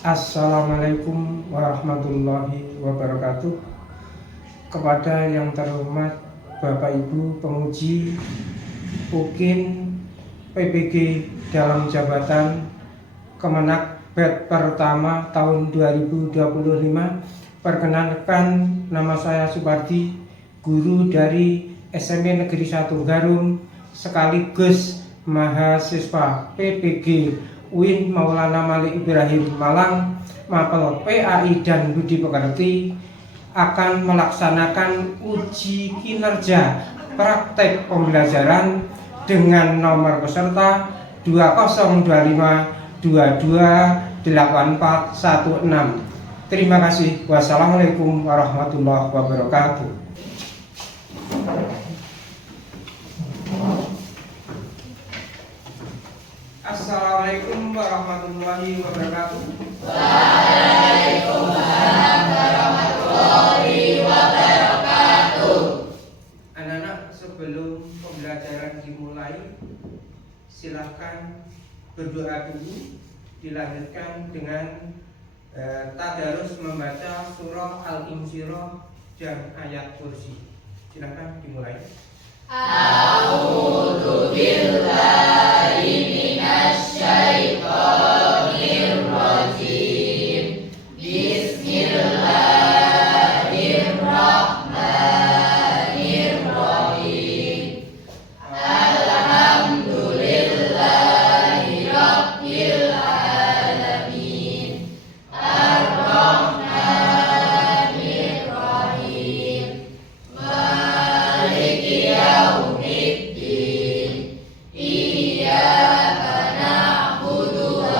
Assalamualaikum warahmatullahi wabarakatuh. Kepada yang terhormat Bapak Ibu penguji UKIN PPG dalam jabatan Kemenak BED pertama tahun 2025, perkenalkan nama saya Supardi, guru dari SMP Negeri 1 Garum sekaligus mahasiswa PPG UIN Maulana Malik Ibrahim Malang, Mapel PAI dan Budi Pekerti akan melaksanakan uji kinerja praktek pembelajaran dengan nomor peserta 2025228416. Terima kasih. Wassalamualaikum warahmatullahi wabarakatuh. Assalamualaikum warahmatullahi wabarakatuh. Waalaikumsalam warahmatullahi wabarakatuh. Anak-anak, sebelum pembelajaran dimulai, silahkan berdoa dulu, dilanjutkan dengan tadarus membaca surah Al-Insyirah dan ayat kursi. Silahkan dimulai. A'udzu billahi minasy syaithanir rajim. Bismillahirrahmanirrahim. Alhamdulillahi rabbil alamin. Ar-Rahmanir Rahim. Maliki yaumiddin. Iyyaka na'budu wa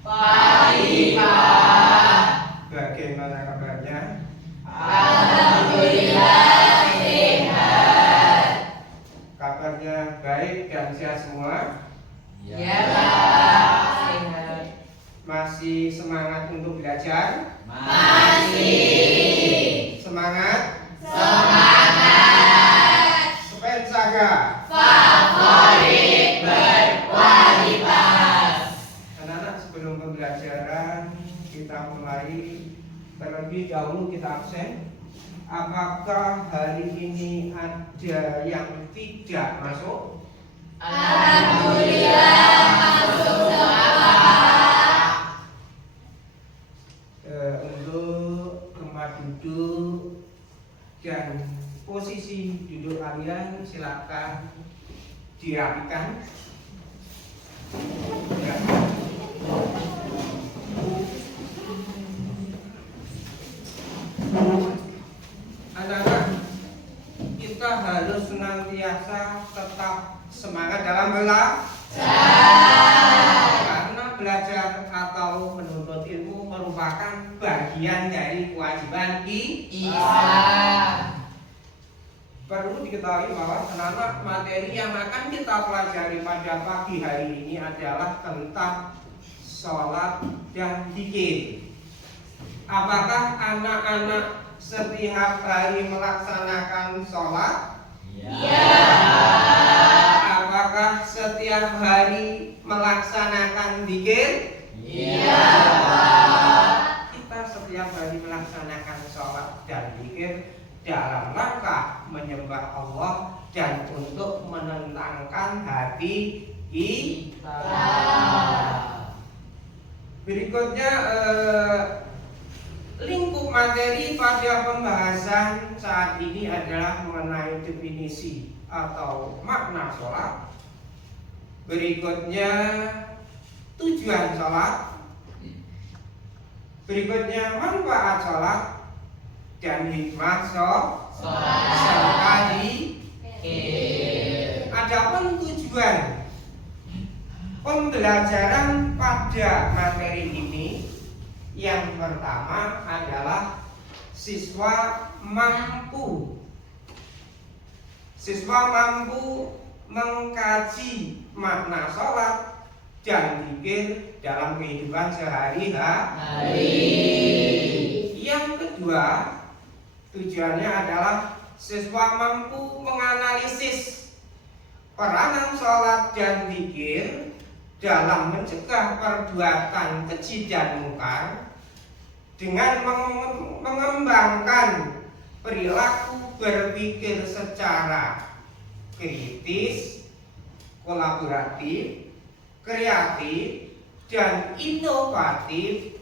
Pagi, Pak. Bagaimana kabarnya? Alhamdulillah sehat. Kabarnya baik dan sehat semua? Ya, Pak. Sehat. Masih semangat untuk belajar? Masih. Semangat? Semangat. Sepensaga? Favorit berkualitas. Anak-anak, sebelum pembelajaran kita mulai, terlebih dahulu kita absen. Apakah hari ini ada yang tidak masuk? Alhamdulillah masuk semua, Pak. Untuk tempat duduk dan posisi duduk kalian silakan dirapikan. Ya. Anak-anak, kita harus senantiasa tetap semangat dalam belajar, karena belajar atau menuntut ilmu merupakan bagian dari kewajiban kita. Perlu diketahui bahwa anak-anak, materi yang akan kita pelajari pada pagi hari ini adalah tentang sholat dan zikir. Apakah anak-anak setiap hari melaksanakan sholat? Ya. Apakah setiap hari melaksanakan zikir? Ya. Kita setiap hari melaksanakan sholat dan zikir dalam rangka menyembah Allah dan untuk menenangkan hati kita. Berikutnya lingkup materi pada pembahasan saat ini adalah mengenai definisi atau makna sholat. Berikutnya tujuan sholat. Berikutnya manfaat sholat dan hikmah sholat. Sekali. Adapun tujuan pembelajaran pada materi ini, yang pertama adalah siswa mampu mengkaji makna sholat dan zikir dalam kehidupan sehari-hari. Yang kedua, tujuannya adalah siswa mampu menganalisis peranan sholat dan zikir dalam mencegah perbuatan keji dan mungkar dengan mengembangkan perilaku berpikir secara kritis, kolaboratif, kreatif, dan inovatif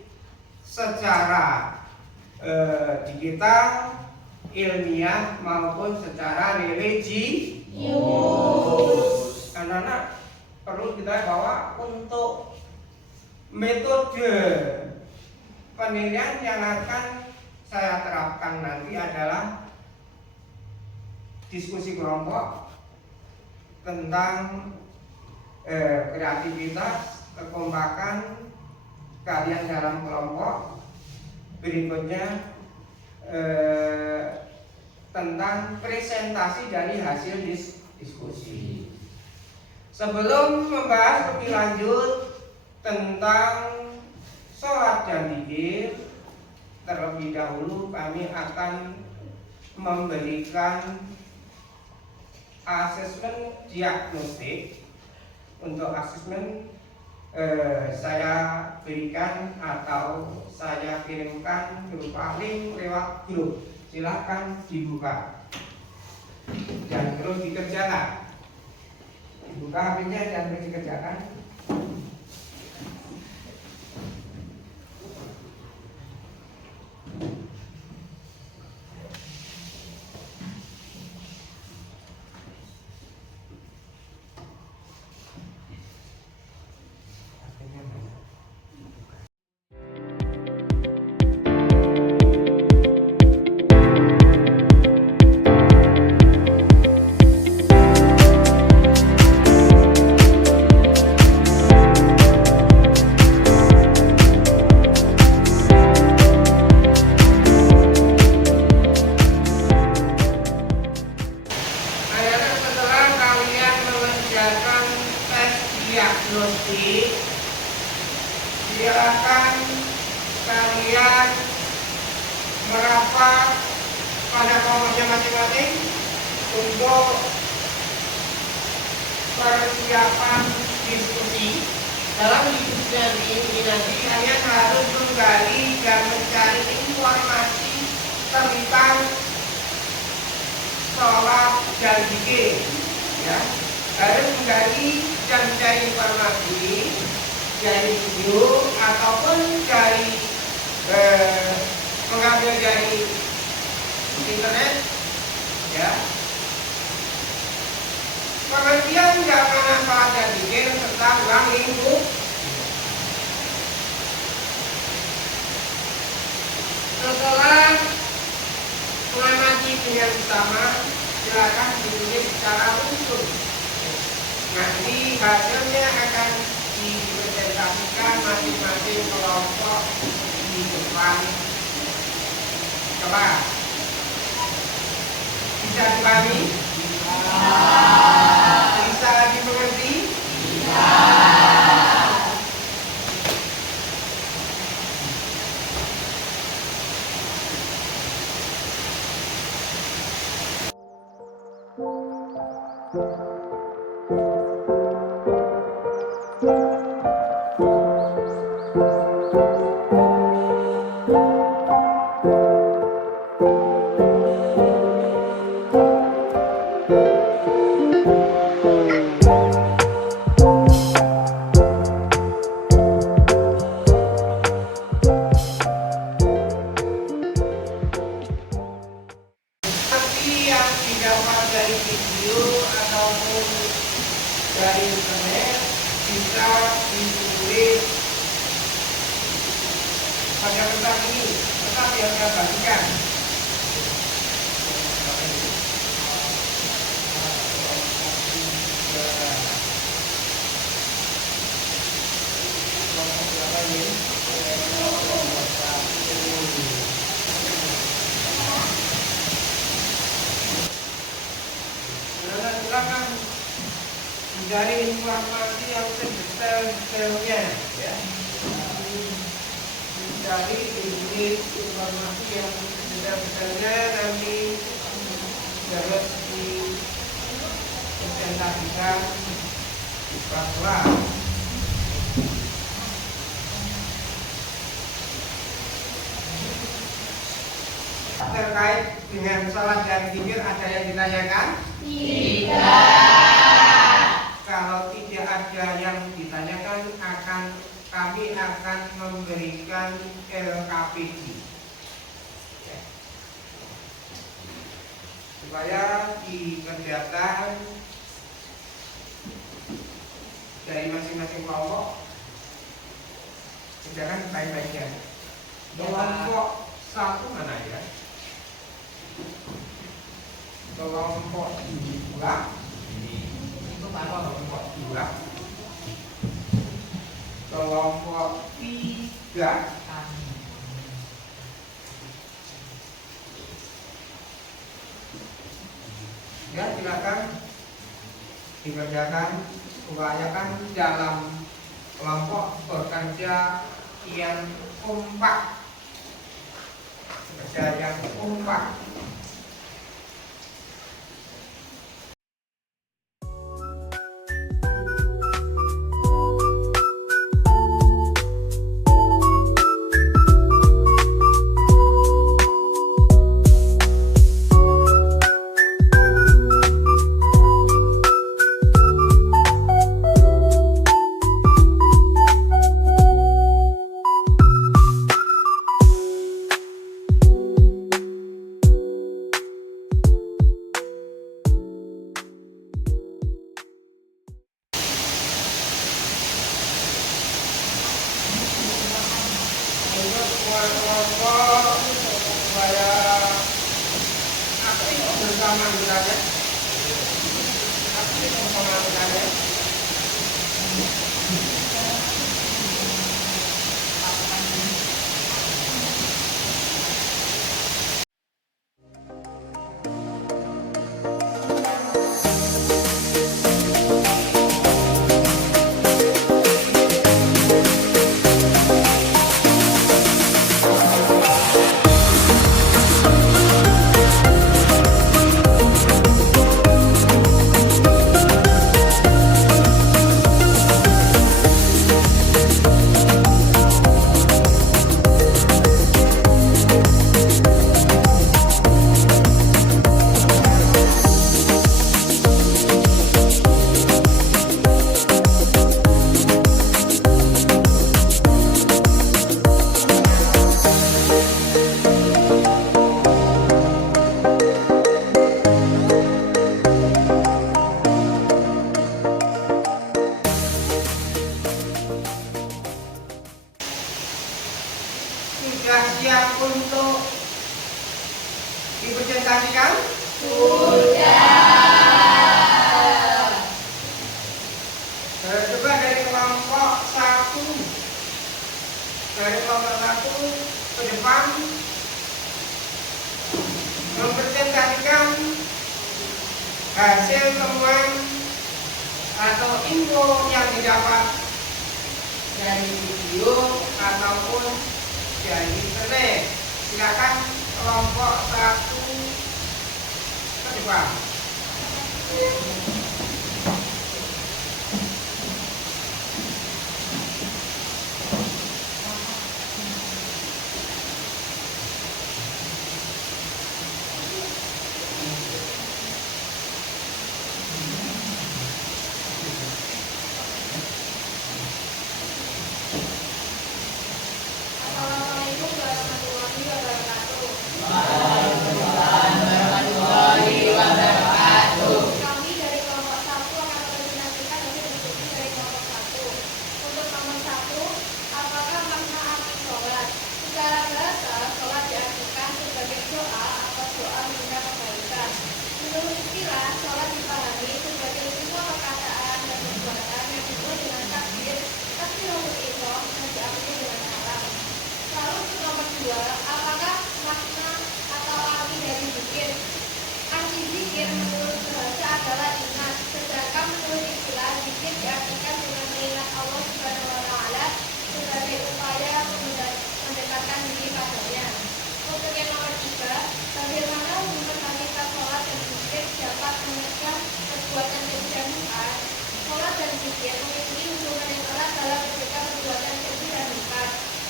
secara digital, ilmiah maupun secara religius. Anak-anak, perlu kita bahwa untuk metode penilaian yang akan saya terapkan nanti adalah diskusi kelompok tentang kreativitas, kekompakan kalian dalam kelompok. Berikutnya tentang presentasi dari hasil diskusi. Sebelum membahas lebih lanjut tentang sholat dan zikir, terlebih dahulu kami akan memberikan asesmen diagnostik. Untuk asesmen saya berikan atau saya kirimkan berupa link lewat grup. Silahkan dibuka dan terus dikerjakan. Dibuka HP-nya dan terus dikerjakan. silakan kalian merapat pada kelompoknya masing-masing untuk persiapan diskusi. Dalam diskusi nanti kalian harus menggali dan mencari informasi tentang sholat dan zikir, ya. Harus menggali dan mencari informasi dari video ataupun dari mengambil dari internet, ya. Pengertian zaman sholat dan zikir serta ulang lingkup. Setelah mengamati dengan bersama, silakan ditulis secara utuh. Nanti hasilnya akan dipresentasikan masing-masing kelompok di depan kelas. Bisa dipahami? Bisa dimengerti? Yang didapat dari video ataupun dari internet bisa ditulis pada kertas ini, kertas yang saya bagikan. Silakan mencari informasi yang sedetail-detailnya, ya. Mencari informasi yang sedetail-detailnya nanti dapat dipresentasikan di kelas. Terkait dengan sholat dan zikir ada yang ditanyakan? Tidak. Kalau tidak ada yang ditanyakan, kami akan memberikan LKPD, ya. Supaya dikerjakan dari masing-masing kelompok, kerjakan baik-baiknya. Kelompok satu mana ya? Kelompok dua itu kelompok dua, kelompok tiga, ya silakan dikerjakan, upayakan dalam kelompok bekerja yang kompak, bekerja yang kompak. Kelompok supaya aktif bersama misalnya, aktif bersama misalnya. sudah siap untuk dipresentasikan? Sudah. Coba dari kelompok 1. Dari kelompok 1 ke depan mempresentasikan hasil temuan atau info yang didapat dari video ataupun dari internet. Silakan kelompok 1 ke depan. Assalamualaikum warahmatullahi wabarakatuh. Waalaikumsalam warahmatullahi wabarakatuh. Kami dari kelompok 1 akan mempresentasikan hasil diskusi dari kelompok 1. Untuk nomor 1, apakah makna arti sholat? Secara bahasa, sholat diartikan sebagai doa atau doa meminta kebaikan. Menurut istilah, sholat dipahami sebagai semua perkataan dan perbuatan yang dimulai dengan takbir, takbiratul ihram dan diakhiri dengan salam. Lalu untuk nomor 2, apakah makna atau arti dari zikir? Arti zikir menurut bahasa adalah ingat, sedangkan menurut istilah zikir diartikan dengan mengingat Allah Subhanahu wa taala sebagai upaya mendekatkan diri padanya. Untuk yang nomor 3, bagaimana hubungan hakikat sholat dan zikir dapat menyegah perbuatan kejiran. Sholat dan zikir memiliki hubungan yang erat dalam mencegah perbuatan kejiran.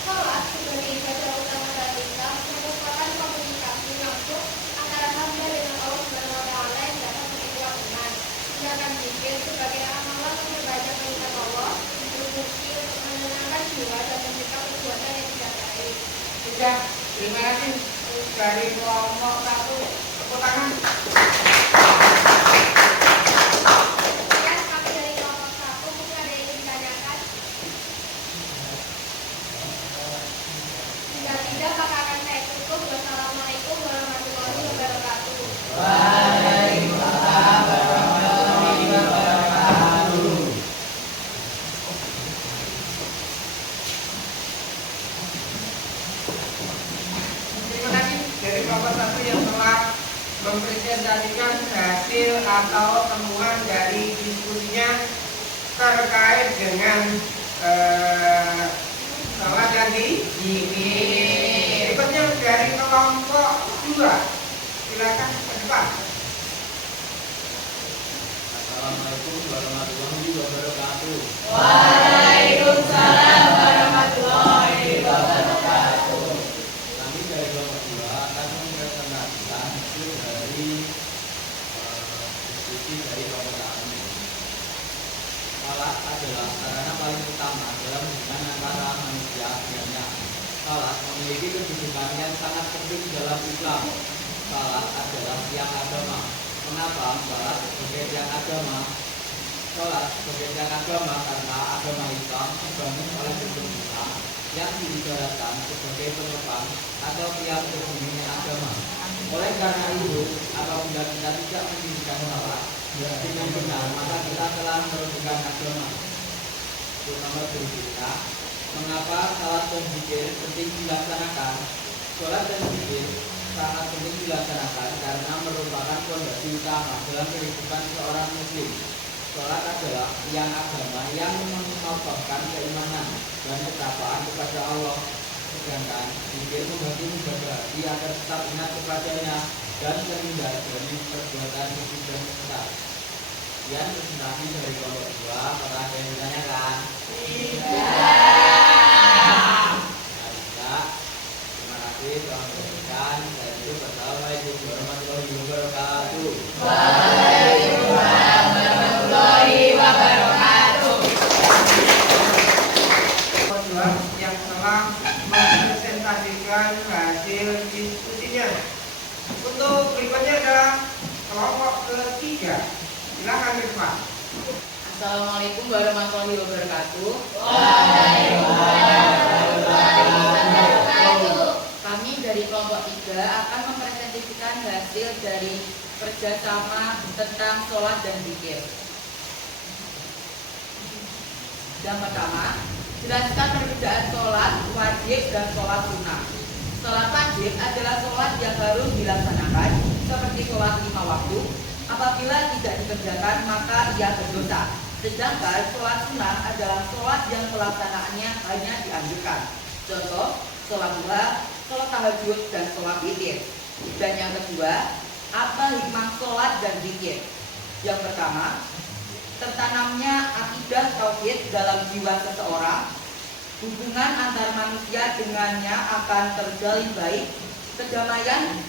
Sholat sebagai ibadah utama dalam Islam merupakan komunikasi langsung antara hamba dengan Allah Subhanahu wa taala yang dapat memperkuat iman. Sedangkan zikir sebagai amalan memperbanyak mengingat Allah berfungsi untuk menenangkan jiwa dan mencegah perbuatan yang tidak baik. Sudah, terima kasih dari kelompok 1. Tepuk tangan. Sekian kami dari kelompok 1, mungkin ada yang ingin ditanyakan? Jika tidak, maka akan saya tutup. Wassalamualaikum warahmatullahi wabarakatuh. Waalaikumsalam warahmatullahi wabarakatuh. Terima kasih dari kelompok 1 yang telah mempresentasikan hasil atau temuan dari diskusinya terkait dengan sholat dan Zikir. berikutnya dari kelompok 2. Silakan ke depan. Assalamualaikum warahmatullahi wabarakatuh. Waalaikumsalam warahmatullahi wabarakatuh. Kami dari kelompok 2 akan mempresentasikan hasil dari diskusi dari kelompok kami. Salat adalah sarana paling utama dalam hubungan antara manusia dengannya. Salat memiliki kedudukan yang sangat penting dalam Islam. Salat adalah tiang agama. Mengapa salat sebagai tiang agama? Salat sebagai tiang agama karena agama Islam terbangun oleh rukun Islam yang diibaratkan sebagai penopang atau tiang berdirinya agama. Oleh karena itu, apabila kita tidak mendirikan salat dengan benar, maka kita telah merugikan agama. Itu nomor berikutnya, mengapa salat dan zikir penting dilaksanakan? Salat dan zikir sangat penting dilaksanakan karena merupakan fondasi utama dalam kehidupan seorang muslim. Salat adalah tiang agama yang menopangkan keimanan dan ketakwaan kepada Allah. Sedangkan zikir membantu menjaga hati agar tetap ingat kepadanya dan terhindar dari perbuatan keji dan sesat. Sekian presentasi dari kelompok 2. Apakah ada yang ditanyakan? Tidak. Terima kasih telah menyaksikan. Saya tutup. Wassalamualaikum warahmatullahi wabarakatuh. Waalaikumsalam warahmatullahi wabarakatuh. Kelompok 2 yang telah mempresentasikan hasil diskusinya. Untuk berikutnya adalah kelompok ketiga. Silakan ke depan. Assalamualaikum warahmatullahi wabarakatuh. Waalaikumsalam warahmatullahi wabarakatuh. dari kerjasama tentang sholat dan zikir. Yang pertama, jelaskan perbedaan sholat wajib dan sholat sunnah. Sholat wajib adalah sholat yang harus dilaksanakan seperti sholat 5 waktu. Apabila tidak dikerjakan maka ia berdosa. Sedangkan sholat sunnah adalah sholat yang pelaksanaannya hanya dianjurkan. Contoh, sholat duha, sholat tahajud, dan sholat witir. Dan yang kedua, apa hikmah sholat dan zikir? Yang pertama, tertanamnya akidah tauhid dalam jiwa seseorang, hubungan antar manusia dengannya akan terjalin baik, kedamaian,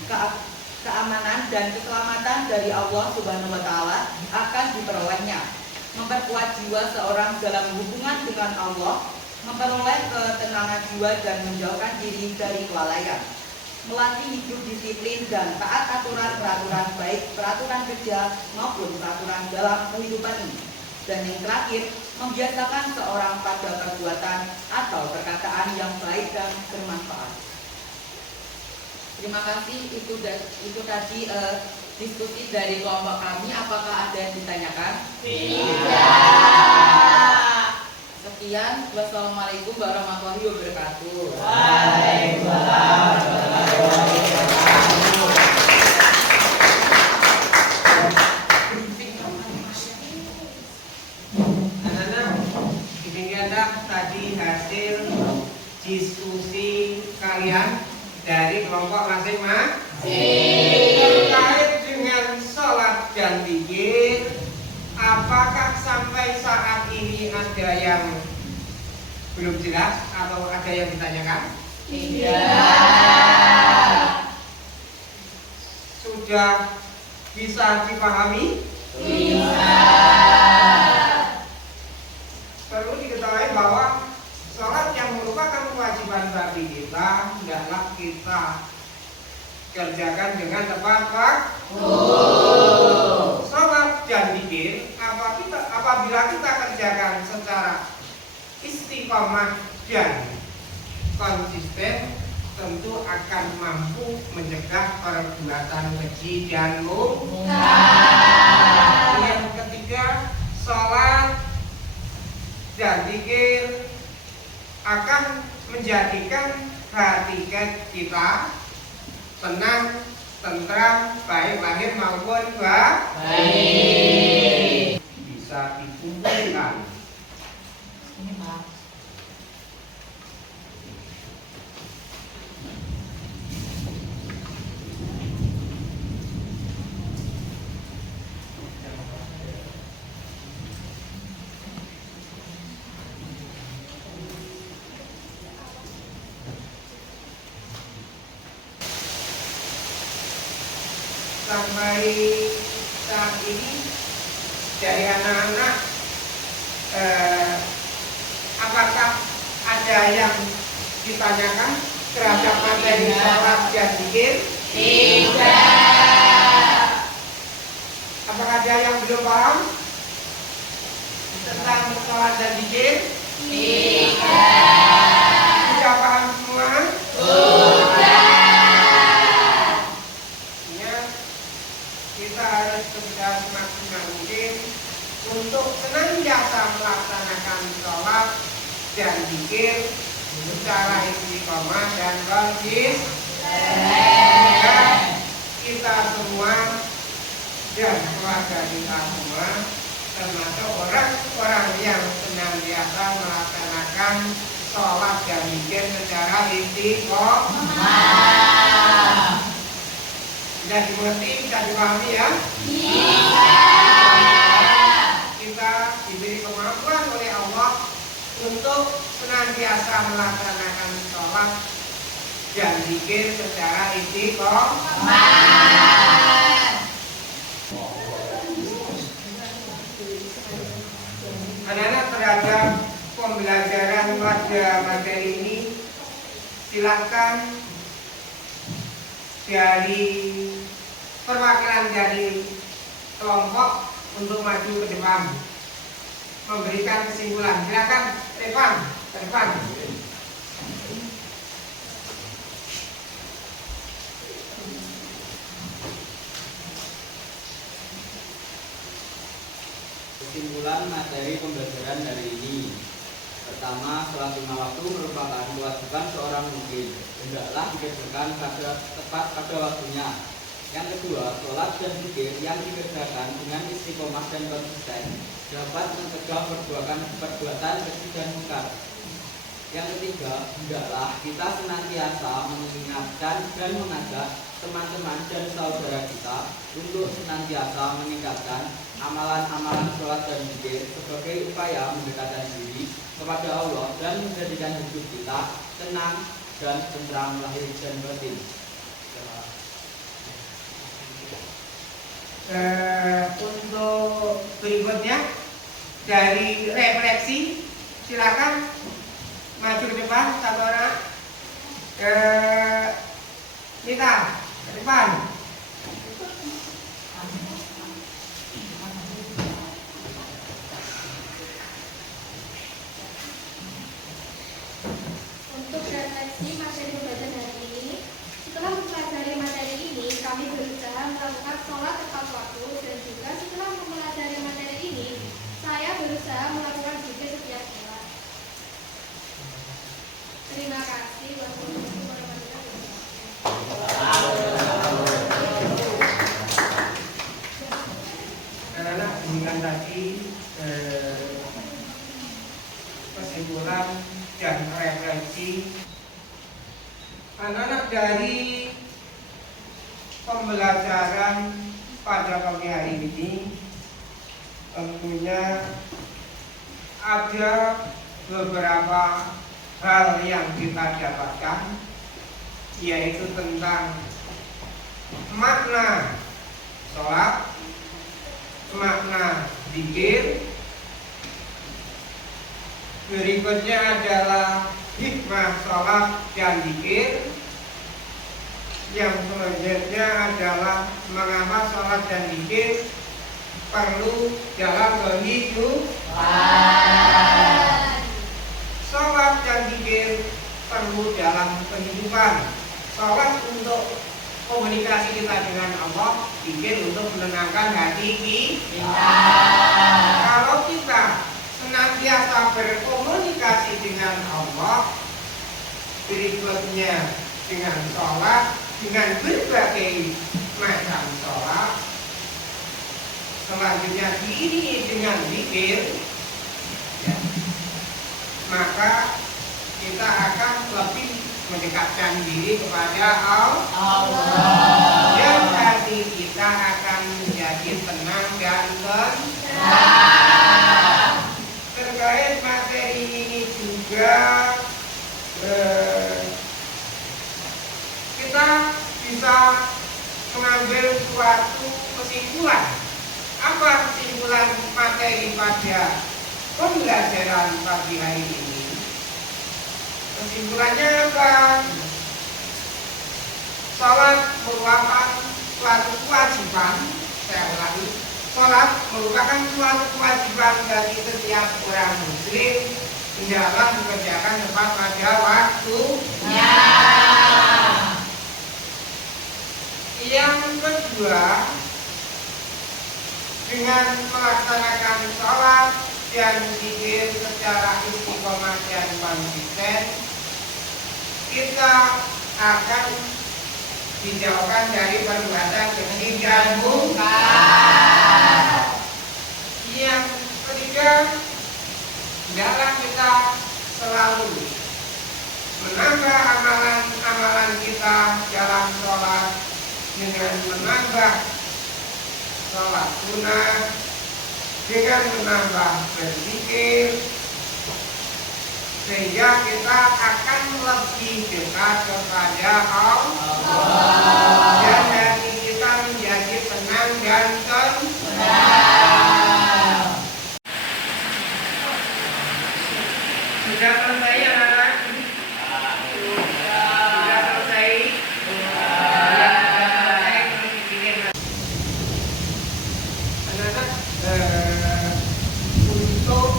keamanan dan keselamatan dari Allah Subhanahu wa taala akan diperolehnya, memperkuat jiwa seorang dalam hubungan dengan Allah, memperoleh ketenangan jiwa dan menjauhkan diri dari kelalaian, melatih hidup disiplin dan taat peraturan baik peraturan kerja maupun peraturan dalam kehidupan ini. Dan yang terakhir, membiasakan seorang pada perbuatan atau perkataan yang baik dan bermanfaat. Terima kasih, itu tadi diskusi dari kelompok kami. Apakah ada yang ditanyakan? Tidak. Sekian, wassalamualaikum warahmatullahi wabarakatuh. Waalaikumsalam warahmatullahi wabarakatuh. Anak-anak, demikianlah tadi hasil diskusi kalian dari kelompok masing-masing terkait dengan sholat dan zikir. Apakah sampai saat ini ada yang belum jelas atau ada yang ditanyakan? Tidak. Sudah bisa dipahami? Bisa. Perlu diketahui bahwa sholat yang merupakan kewajiban bagi kita hendaklah kita kerjakan dengan tepat waktu. Sholat dan zikir apabila kita kerjakan secara istiqomah dan konsisten, tentu akan mampu mencegah perbuatan keji dan mungkar. Yang ketiga, sholat dan zikir akan menjadikan hati kita tenang, tentram, baik lahir maupun batin. Bisa dikumpulkan. Ini Pak. Sampai saat ini dari anak-anak apakah ada yang ditanyakan terhadap materi sholat dan zikir? Tidak. Apakah ada yang belum paham tentang sholat dan zikir? Tidak. Sudah paham semua? Sudah. Kita harus berusaha semaksimal mungkin untuk senantiasa melaksanakan sholat dan zikir secara istiqomah dan konsisten. Kita semua dan keluarga kita semua termasuk orang-orang yang senantiasa melaksanakan sholat dan zikir secara istiqomah. Bisa dimengerti, bisa dipahami ya? Bisa. Kita diberi kemampuan oleh Allah untuk senantiasa melaksanakan sholat dan zikir secara istiqomah. Anak-anak, terhadap pembelajaran pada materi ini, silakan dari perwakilan dari kelompok untuk maju ke depan memberikan kesimpulan. Silakan, Revan, ke depan. kesimpulan materi pembelajaran hari ini. Pertama, sholat 5 waktu merupakan kewajiban seorang muslim, hendaklah dikerjakan tepat pada waktunya. Yang kedua, sholat dan zikir yang dikerjakan dengan istiqomah dan konsisten dapat mencegah perbuatan keji dan mungkar. Yang ketiga, hendaklah kita senantiasa mengingatkan dan mengajak teman-teman dan saudara kita untuk senantiasa meningkatkan amalan-amalan sholat dan zikir sebagai upaya mendekatkan diri kepada Allah dan menjadikan hidup kita tenang dan tentram lahir dan batin. Untuk berikutnya dari refleksi, silakan maju ke depan satu orang. Kita ke depan. Untuk refleksi materi pembelajaran hari ini, setelah mempelajari materi ini, kami berusaha melakukan sholat tepat waktu dan juga setelah mempelajari materi ini, saya berusaha melakukan zikir setiap sholat. Terima kasih. Wassalamualaikum warahmatullahi wabarakatuh. Anak-anak dengan tadi kesimpulan dan refleksi anak-anak dari pembelajaran pada pagi hari ini. Tentunya ada beberapa hal yang kita dapatkan, yaitu tentang makna sholat, makna zikir. Berikutnya adalah hikmah sholat dan zikir. Yang selanjutnya adalah mengapa sholat dan zikir perlu dalam kehidupan. Sholat dan zikir perlu dalam kehidupan. Sholat untuk komunikasi kita dengan Allah, zikir untuk menenangkan hati kita. Kalau kita senantiasa berkomunikasi dengan Allah, berikutnya dengan sholat, dengan berbagai macam sholat, selanjutnya diiringi dengan zikir, ya, maka kita akan lebih mendekatkan diri kepada Allah, dan hati kita akan menjadi tenang dan tentram. Terkait materi ini juga kita bisa mengambil suatu kesimpulan. Apa kesimpulan materi pada pembelajaran pagi hari ini? Kesimpulannya apa? Sholat merupakan suatu kewajiban. Saya ulangi, sholat merupakan suatu kewajiban bagi setiap orang muslim, hendaklah dikerjakan tepat pada waktunya. Yang kedua, dengan melaksanakan sholat dan zikir secara istiqomah dan konsisten, kita akan dijauhkan dari perbuatan keji dan mungkar. Yang ketiga, hendaklah kita selalu menambah amalan-amalan kita dalam sholat dengan menambah sholat sunnah, dengan menambah berzikir, sehingga kita akan lebih dekat kepada Allah dan hati kita menjadi tenang dan tentram. Sudah selesai anak-anak? Sudah selesai? Anak-anak, untuk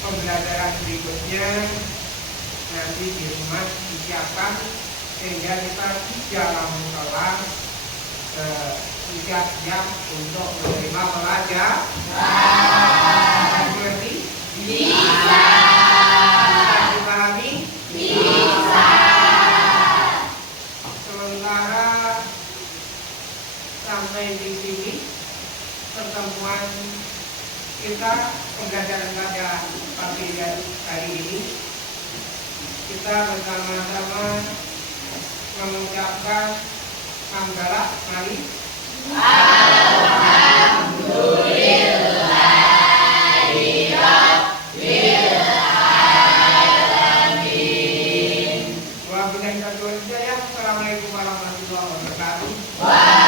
pembelajaran berikutnya nanti di rumah disiapkan sehingga kita di dalam kelas siap untuk menerima pelajaran? Mengerti? Bisa. Dipahami? Bisa. Sementara sampai di sini pertemuan kita, pembelajaran pada pagi hari ini, kita bersama-sama mengucapkan hamdalah. Mari. Wabillahi taufiq wal hidayah. Assalamualaikum warahmatullahi wabarakatuh.